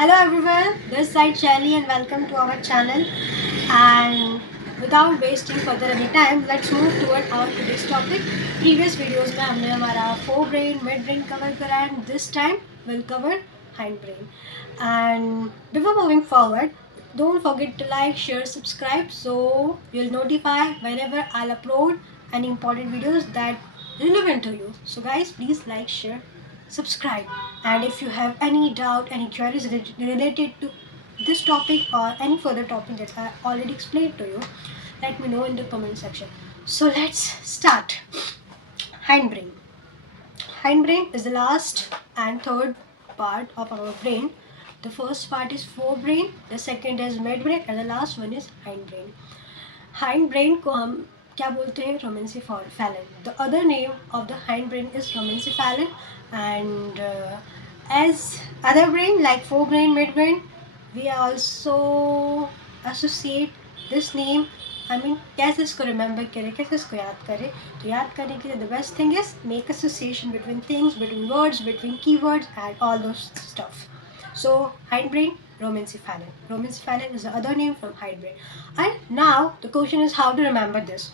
Hello everyone, this side Shelly and welcome to our channel. And without wasting further any time, let's move toward our today's topic. Previous videos में हमने हमारा forebrain, midbrain cover करा and this time we'll cover hindbrain. And before moving forward, don't forget to like, share, subscribe so you'll notify whenever I'll upload any important videos that relevant to you. So guys, please like, share, subscribe, and if you have any doubt, any queries related to this topic or any further topic that I already explained to you, let me know in the comment section. So let's start. Hindbrain. Hindbrain is the last and third part of our brain. The first part is forebrain, the second is midbrain, and the last one is hindbrain. Hindbrain को हम क्या बोलते हैं? Romencephalon. The other name of the hindbrain is romencephalon, and as other brain like forebrain, midbrain, we also associate this name. I mean, कैसे इसको remember करें, कैसे इसको याद करें? तो याद करने के लिए the best thing is make association between things, between words, between keywords, and all those stuff. So hindbrain, romencephalon. Romencephalon is the other name from hindbrain. And now the question is how to remember this.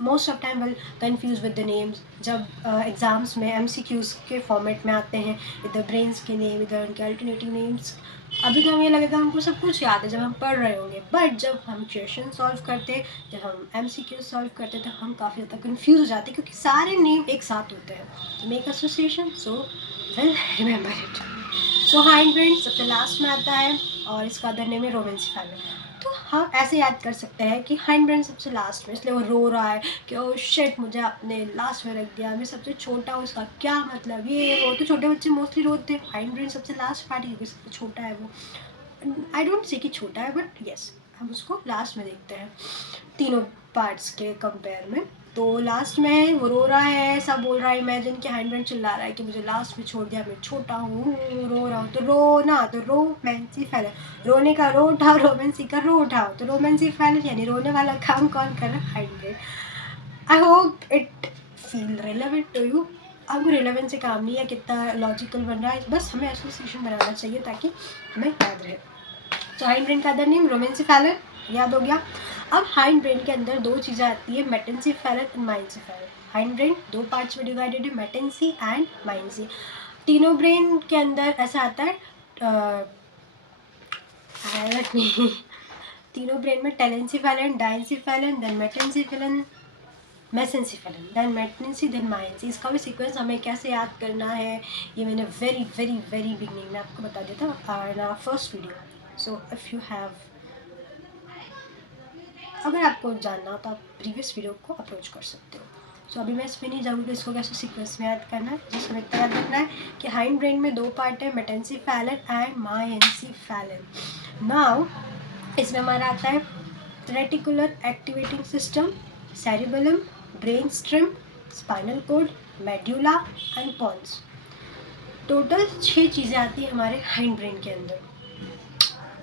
Most of time will confuse with the names. जब exams में MCQs के format में आते हैं, इधर brains के name, इधर उनके अल्टरनेटिव नेम्स, अभी तो हमें लगेगा हमको सब कुछ याद है जब हम पढ़ रहे होंगे, बट जब हम क्वेश्चन सॉल्व करते हैं, जब हम MCQ सॉल्व करते हैं, तो हम काफ़ी ज़्यादा कन्फ्यूज हो जाते हैं क्योंकि सारे नेम एक साथ होते हैं. तो make association so will remember it. So hindbrain सबसे लास्ट में आता है और इसका अदर नेम है रोमेंसेफेलन. तो हम ऐसे याद कर सकते हैं कि हाइंडब्रेन सबसे लास्ट में, इसलिए वो रो रहा है कि ओ शिट मुझे आपने लास्ट में रख दिया, मैं सबसे छोटा हूँ, इसका क्या मतलब, ये वो. तो छोटे बच्चे मोस्टली रोते हैं. हाइंडब्रेन सबसे लास्ट पार्ट है क्योंकि सबसे छोटा है वो. आई डोंट से कि छोटा है, बट येस हम उसको लास्ट में देखते हैं तीनों पार्ट्स के कंपेयर में. तो लास्ट में वो रो रहा है, ऐसा बोल रहा है, इमेजिन कि हाइंडब्रेन चिल्ला रहा है कि मुझे लास्ट में छोड़ दिया, मैं छोटा हूँ, रो रहा हूँ. तो रोना, तो रोमेंसेफेलन, रोने का रो उठाओ, रोमेंसी का रो उठाओ. तो रोमेंसेफेलन यानी रोने वाला काम कौन कर रहा है? Hindbrain. I hope it feel relevant to you. आपको रिलेवेंट से काम नहीं है कितना लॉजिकल बन रहा है, बस हमें एसोसिएशन बनाना चाहिए ताकि हमें याद रहे. तो हाइंडब्रेन का अदर नेम रोमेंसेफेलन याद हो गया. अब हाइंडब्रेन के अंदर दो चीज़ें आती है, मेटेंसेफेलन एंड माइंसेफेलन. हाइंडब्रेन दो पार्ट्स में डिवाइडेड है, मेटेंसी एंड माइंसी. तीनों ब्रेन के अंदर ऐसा आता है, तीनों ब्रेन में टेलेंसेफेलन, डाइंसेफेलन, देन मेटेंसेफेलन, मेसेंसेफेलन, देन मेटेंसी, देन माइंसी. इसका भी सीक्वेंस हमें कैसे याद करना है ये मैंने वेरी वेरी वेरी बिगनिंग में आपको बता दिया था in first video. So if you have, अगर आपको जानना हो तो आप प्रीवियस वीडियो को अप्रोच कर सकते हो. सो अभी मैं इसमें नहीं जाऊँगी इसको कैसे सीक्वेंस में याद करना है. जिस हमें इतना याद रखना है कि हाइंड ब्रेन में दो पार्ट है, मेटेंसेफेलन एंड माइंसेफेलन. नाउ इसमें हमारा आता है reticular activating system, cerebellum, brain stem, spinal cord, medulla and pons. Total 6 चीज़ें आती है हमारे हाइंड ब्रेन के अंदर.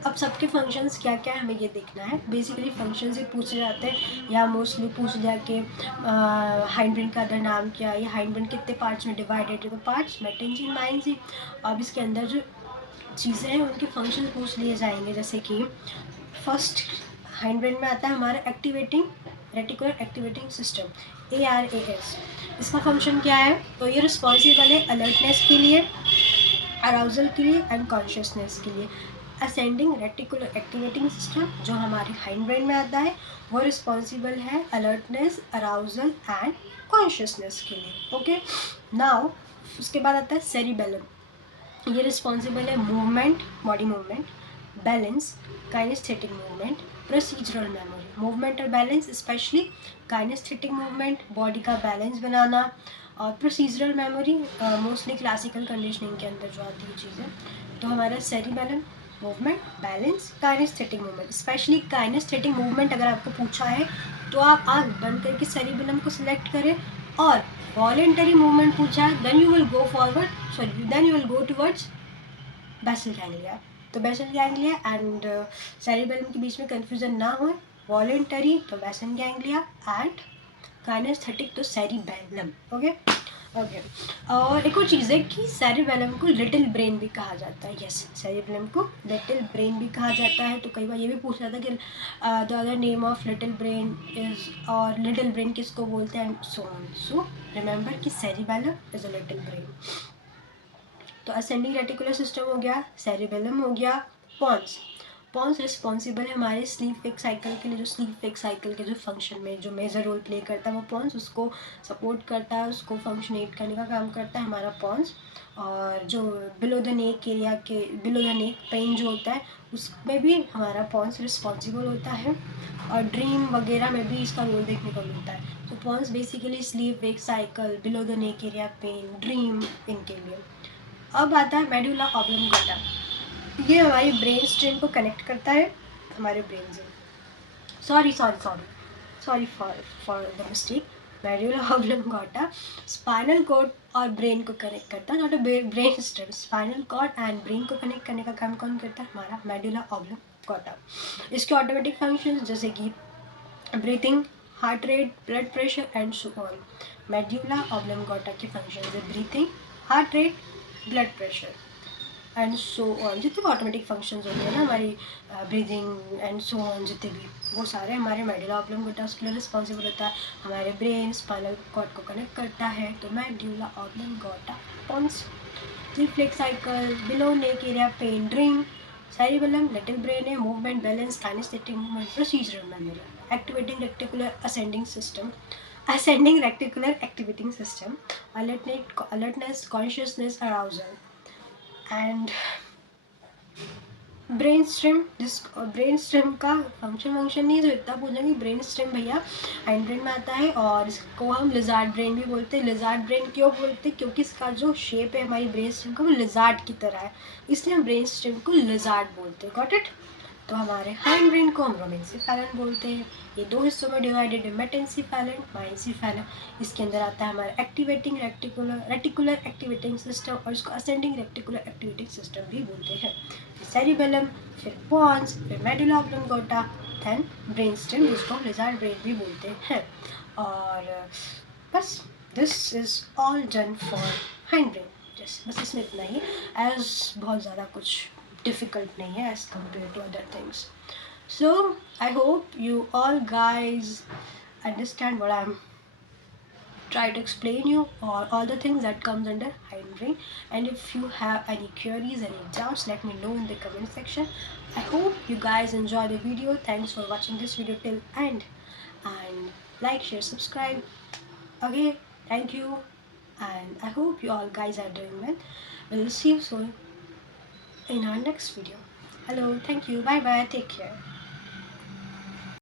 अब सबके फंक्शंस क्या क्या है हमें ये देखना है. बेसिकली फंक्शंस ही पूछे जाते हैं या मोस्टली पूछ लिया कि हाइंड ब्रेन का अदर नाम क्या है, या हाइंड ब्रेन कितने पार्ट्स में डिवाइडेड है. तो पार्ट्स मेटेंसी, माइंसी. अब इसके अंदर जो चीज़ें हैं उनके फंक्शन पूछ लिए जाएंगे. जैसे कि फर्स्ट हाइंड ब्रेन में आता है हमारा activating reticular activating system, ARAS. इसका फंक्शन क्या है? तो ये रिस्पॉन्सिबल है अलर्टनेस के लिए, अराउजल के लिए एंड कॉन्शियसनेस के लिए. असेंडिंग रेटिकुलर एक्टिवेटिंग सिस्टम जो हमारे हाइंड ब्रेन में आता है वो रिस्पॉन्सिबल है अलर्टनेस, अराउजल एंड कॉन्शियसनेस के लिए. ओके. नाउ उसके बाद आता है सेरिबेलम. ये रिस्पॉन्सिबल है movement, body movement, balance, kinesthetic movement, procedural memory. Movement और balance, specially kinesthetic movement, body का बैलेंस बनाना, और procedural memory mostly classical conditioning के अंदर जो आती है चीज़ें. तो हमारा cerebellum movement, balance, kinesthetic movement. Specially kinesthetic movement अगर आपको पूछा है तो आप आँख बंद करके सेरिबेलम को सिलेक्ट करें, और वॉलेंटरी मूवमेंट पूछा है then you will go forward, sorry then you will go towards basal ganglia. तो बेसल गैंग्लिया एंड सेरिबेलम के बीच में कन्फ्यूजन ना हो. वॉलेंटरी तो बेसल गैंग्लिया एंड काइनेस्थेटिक तो सेरिबेलम. ओके. ओके। और एक और चीज़ है कि सेरिबेलम को लिटिल ब्रेन भी कहा जाता है। यस, सेरिबेलम को लिटिल ब्रेन भी कहा जाता है। तो कई बार ये भी पूछा था कि the other name of little brain is, और लिटिल ब्रेन किसको बोलते हैं, and so on. So remember कि cerebellum is a little brain. तो असेंडिंग रेटिकुलर सिस्टम हो गया, सेरिबेलम हो गया, पॉन्स। पॉन्स रिस्पॉन्सिबल है हमारे स्लीप वेक साइकिल के लिए। जो स्लीप वेक साइकिल के जो फंक्शन में जो मेजर रोल प्ले करता है वो पॉन्स उसको सपोर्ट करता है, उसको फंक्शनेट करने का काम करता है हमारा पॉन्स। और जो बिलो द नेक एरिया के बिलो द नेक पेन जो होता है उसमें भी हमारा पॉन्स रिस्पॉन्सिबल होता है। और ड्रीम वगैरह में भी इसका रोल देखने को मिलता है। तो pons basically sleep wake cycle, below the neck area pain, dream, इनके लिए। अब आता है मेडुला ऑब्लंगोटा। ये हमारी ब्रेन स्टेम को कनेक्ट करता है हमारे ब्रेन से। Sorry sorry sorry sorry for the mistake. Medulla oblongata spinal cord और ब्रेन को कनेक्ट करता है। Not a brain stem, spinal cord and brain को कनेक्ट करने का काम कौन करता है, हमारा मेडुला ऑब्लंगोटा। इसके ऑटोमेटिक फंक्शंस जैसे कि breathing, heart rate, blood pressure and so on. Medulla oblongata के फंक्शन है breathing, heart rate, blood pressure and so on. जितने भी ऑटोमेटिक फंक्शंस होते हैं ना हमारी ब्रीदिंग एंड सो ऑन, जितने भी, वो सारे हमारे मेडुला ऑब्लंगोटा के लिए रिस्पॉन्सिबल होता है। हमारे ब्रेन स्पाइनल कॉर्ड को कनेक्ट करता है। तो medulla oblongata, pons, reflex cycle, below neck area pain, dream, cerebellum, little brain है, movement, balance, kinesthetic movement, procedural memory, activating reticular ascending system, ascending reticular activating system, alertness, consciousness, arousal, and brain stem. जिस brain stem का function नहीं, जो इतना पूछेंगे brain stem भैया hind brain में आता है। और इसको हम लिजार्ड ब्रेन भी बोलते हैं। लिजार्ड ब्रेन क्यों बोलते हैं, क्योंकि इसका जो शेप है हमारी ब्रेन स्टेम का वो लिजार्ड की तरह है, इसलिए हम ब्रेन स्टेम को लिजार्ड बोलते हैं। Got it. तो हमारे हाइंड ब्रेन को हम रोमेंसिफेलन बोलते हैं। ये दो हिस्सों में डिवाइडेड है, मेटेंसिफेलन, माइंसिफेलन। इसके अंदर आता है हमारा एक्टिवेटिंग रेटिकुलर एक्टिवेटिंग सिस्टम, और इसको असेंडिंग रेटिकुलर एक्टिवेटिंग सिस्टम भी बोलते हैं। सेरिबेलम, फिर पॉन्स, फिर मेडुला ऑब्लंगोटा, देन ब्रेन स्टेम, जिसको लिजार्ड ब्रेन भी बोलते हैं। और बस this is all done for hind brain. बस इसमें इतना ही, एज बहुत ज़्यादा कुछ difficult nahi hai as compared to other things. So I hope you all guys understand what I'm trying to explain you, or all the things that comes under hind brain. And if you have any queries, any doubts, let me know in the comment section. I hope you guys enjoy the video. Thanks for watching this video till end, and like, share, subscribe. Okay, thank you, and I hope you all guys are doing well. We'll see you soon in our next video. Hello, thank you, bye bye, take care.